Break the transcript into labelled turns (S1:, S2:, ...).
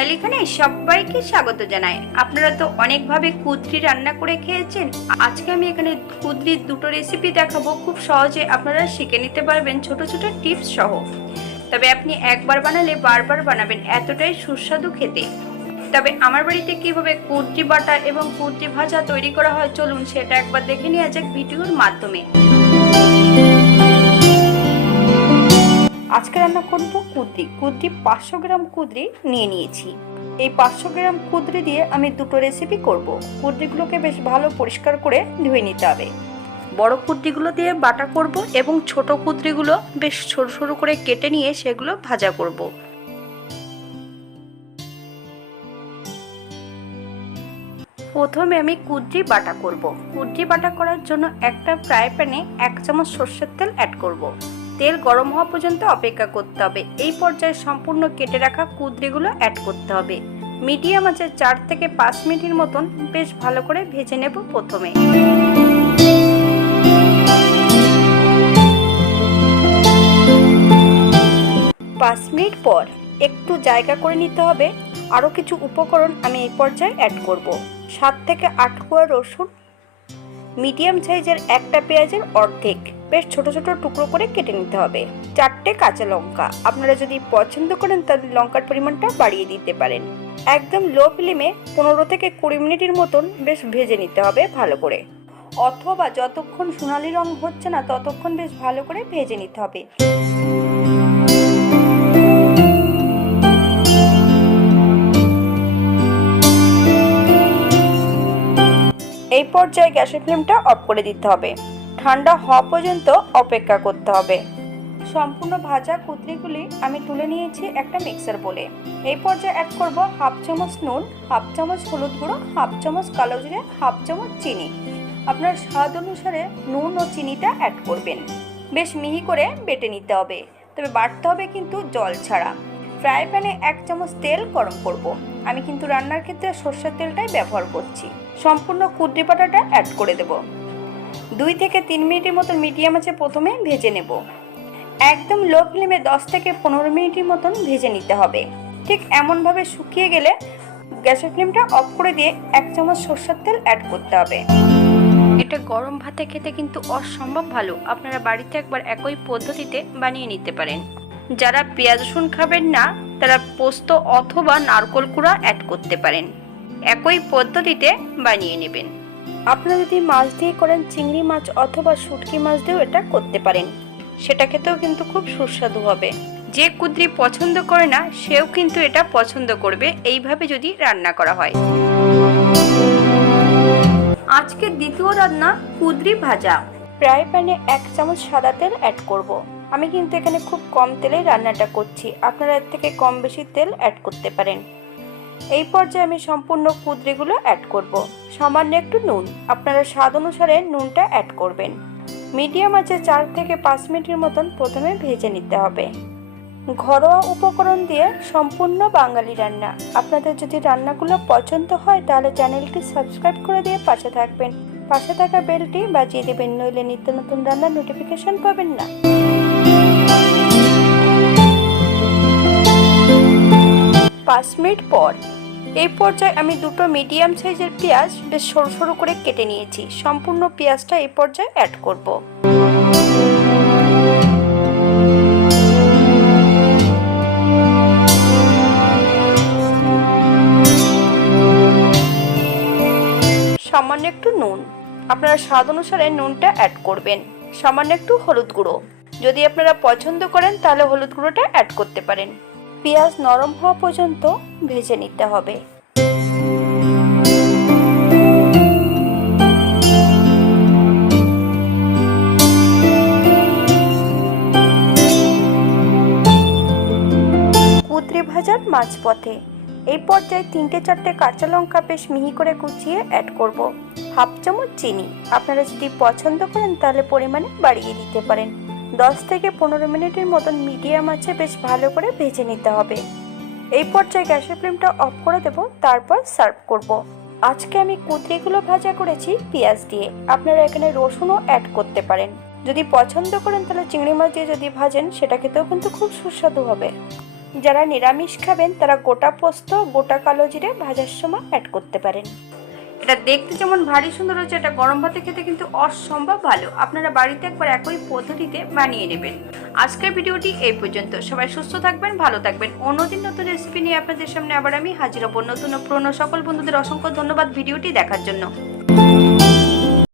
S1: বাঙালিখানে সবাইকে স্বাগত জানাই। আপনারা তো অনেকভাবে কুদ্রি রান্না করে খেয়েছেন। আজকে আমি এখানে কুদ্রির দুটো রেসিপি দেখাবো। খুব সহজে আপনারা শিখে নিতে পারবেন ছোট ছোট টিপস সহ। তবে আপনি একবার বানালে বারবার বানাবেন, এতটাই সুস্বাদু খেতে। তবে আমার বাড়িতে কীভাবে কুদ্রি বাটা এবং কুদ্রি ভাজা তৈরি করা হয় চলুন সেটা একবার দেখে নেওয়া যাক ভিডিওর মাধ্যমে। আজকে রান্না করব কুদ্রি। কুদ্রি পাঁচশো গ্রাম কুদ্রি নিয়ে নিয়েছি। এই পাঁচশো গ্রাম কুদ্রি দিয়ে আমি দুটো রেসিপি করব। কুদ্রিগুলোকে বেশ ভালো পরিষ্কার করে ধুয়ে নিতে হবে। বড় কুদ্রিগুলো দিয়ে বাটা করব এবং ছোট কুদ্রিগুলো বেশ সরু সরু করে কেটে নিয়ে সেগুলো ভাজা করব। প্রথমে আমি কুদ্রি বাটা করব। কুদ্রি বাটা করার জন্য একটা ফ্রাই প্যানে এক চামচ সর্ষের তেল অ্যাড করব। তেল গরম হওয়া পর্যন্ত অপেক্ষা করতে হবে। এই পর্যায়ে সম্পূর্ণ কেটে রাখা কুদ্রিগুলো অ্যাড করতে হবে। মিডিয়াম আছে চার থেকে পাঁচ মিনিটের মতন বেশ ভালো করে ভেজে নেব প্রথমে। পাঁচ মিনিট পর একটু জায়গা করে নিতে হবে। আরও কিছু উপকরণ আমি এই পর্যায়ে অ্যাড করব। সাত থেকে আট কোয়া রসুন, মিডিয়াম সাইজের একটা পেঁয়াজের অর্ধেক। বেশ ছোট ছোট টুকরো করে কেটে নিতে হবে। চারটে কাঁচা লঙ্কা। আপনারা যদি পছন্দ করেন তাহলে লঙ্কার পরিমাণটা বাড়িয়ে দিতে পারেন। একদম লো ফ্লেমে পনেরো থেকে কুড়ি মিনিটের মতন বেশ ভেজে নিতে হবে ভালো করে। অথবা যতক্ষণ সোনালি রং হচ্ছে না, ততক্ষণ বেশ ভালো করে ভেজে নিতে হবে। এই পর্যায়ে গ্যাসের ফ্লেমটা অফ করে দিতে হবে। ঠান্ডা হওয়া পর্যন্ত অপেক্ষা করতে হবে। সম্পূর্ণ ভাজা কুতরিগুলি আমি তুলে নিয়েছি একটা মিক্সার বলে। এই পর্যায়ে অ্যাড করব হাফ চামচ নুন হাফ চামচ হলুদ গুঁড়ো হাফ চামচ কালো জিরে হাফ চামচ চিনি। আপনার স্বাদ অনুসারে নুন ও চিনিটা অ্যাড করবেন। বেশ মিহি করে বেটে নিতে হবে। তবে বাটতে হবে কিন্তু জল ছাড়া। ফ্রাই প্যানে এক চামচ তেল গরম করব। আমি কিন্তু রান্নার ক্ষেত্রে সর্ষের তেলটাই ব্যবহার করছি। সম্পূর্ণ কুদ্রি পাটাটা অ্যাড করে দেব। দুই থেকে তিন মিনিটের মতন মিডিয়াম আছে প্রথমে ভেজে নেব। একদম লো ফ্লেমে দশ থেকে পনেরো মিনিটের মতন ভেজে নিতে হবে। ঠিক এমনভাবে শুকিয়ে গেলে গ্যাসের ফ্লেমটা অফ করে দিয়ে এক চামচ সর্ষের তেল অ্যাড করতে হবে। এটা গরম ভাতে খেতে কিন্তু অসম্ভব ভালো। আপনারা বাড়িতে একবার একই পদ্ধতিতে বানিয়ে নিতে পারেন। যারা পেঁয়াজ রসুন খাবেন না, তারা পোস্ত অথবা নারকোল কুড়া অ্যাড করতে পারেন। একই পদ্ধতিতে বানিয়ে নেবেন। আপনারা যদি মাছ দিয়ে করেন চিংড়ি মাছ অথবা শুটকি মাছ দিয়েও এটা করতে পারেন। সেটা খেতেও কিন্তু খুব সুস্বাদু হবে। যে কুদ্রি পছন্দ করে না সেও কিন্তু এটা পছন্দ করবে। এইভাবে যদি রান্না করা হয়। আজকে দ্বিতীয় রান্না কুদ্রি ভাজা। ফ্রাই প্যানে এক চামচ সাদা তেল অ্যাড করব। আমি কিন্তু এখানে খুব কম তেলে রান্নাটা করছি। আপনারা এর থেকে কম বেশি তেল অ্যাড করতে পারেন। এই পর্যায়ে আমি সম্পূর্ণ কুদ্রিগুলো অ্যাড করব। সামান্য একটু নুন। আপনারা স্বাদ অনুসারে নুনটা অ্যাড করবেন। মিডিয়াম আছে চার থেকে পাঁচ মিনিটের মতন প্রথমে ভেজে নিতে হবে। ঘরোয়া উপকরণ দিয়ে সম্পূর্ণ বাঙালি রান্না। আপনাদের যদি রান্নাগুলো পছন্দ হয়, তাহলে চ্যানেলটি সাবস্ক্রাইব করে দিয়ে পাশে থাকবেন। পাশে থাকা বেলটি বাজিয়ে দেবেন, নইলে নিত্য নতুন রান্নার নোটিফিকেশন পাবেন না। পাঁচ মিনিট পর এই পর্যায়ে আমি দুটো মিডিয়াম সাইজের পেঁয়াজ বেশ সরু সরু করে কেটে নিয়েছি। সম্পূর্ণ পেঁয়াজটা এই পর্যায়ে অ্যাড করব। সামান্য একটু নুন। আপনারা স্বাদ অনুসারে নুনটা অ্যাড করবেন। সামান্য একটু হলুদ গুঁড়ো। যদি আপনারা পছন্দ করেন, তাহলে হলুদ গুঁড়োটা অ্যাড করতে পারেন। পেঁয়াজ নরম হওয়া পর্যন্ত ভেজে নিতে হবে। কুদরি ভাজার মাঝপথে এই পর্যায়ে তিনটে চারটে কাঁচা লঙ্কা বেশ মিহি করে কুচিয়ে অ্যাড করব। হাফ চামচ চিনি। আপনারা যদি পছন্দ করেন তাহলে পরিমাণে বাড়িয়ে দিতে পারেন। দশ থেকে পনেরো মিনিটের মতন মিডিয়াম আছে, বেশ ভালো করে ভেজে নিতে হবে। এই পর্যায়ে গ্যাসের ফ্লেমটা অফ করে দেব, তারপর সার্ভ করব। আজকে আমি কুদরিগুলো ভাজা করেছি পেঁয়াজ দিয়ে। আপনারা এখানে রসুনও অ্যাড করতে পারেন। যদি পছন্দ করেন, তাহলে চিংড়ি মাছ দিয়ে যদি ভাজেন, সেটা খেতেও কিন্তু খুব সুস্বাদু হবে। যারা নিরামিষ খাবেন, তারা গোটা পোস্ত, গোটা কালো জিরে ভাজার সময় অ্যাড করতে পারেন। এটা দেখতে যেমন ভারী সুন্দর হচ্ছে এটা গরম ভাতে খেতে কিন্তু অসম্ভব ভালো। আপনারা বাড়িতে একবার একই পদ্ধতিতে বানিয়ে নেবেন। আজকের ভিডিওটি এই পর্যন্ত। সবাই সুস্থ থাকবেন, ভালো থাকবেন। অন্যদিন নতুন রেসিপি নিয়ে আপনাদের সামনে আবার আমি হাজির হব নতুন পুরনো সকল বন্ধুদের অসংখ্য ধন্যবাদ ভিডিওটি দেখার জন্য।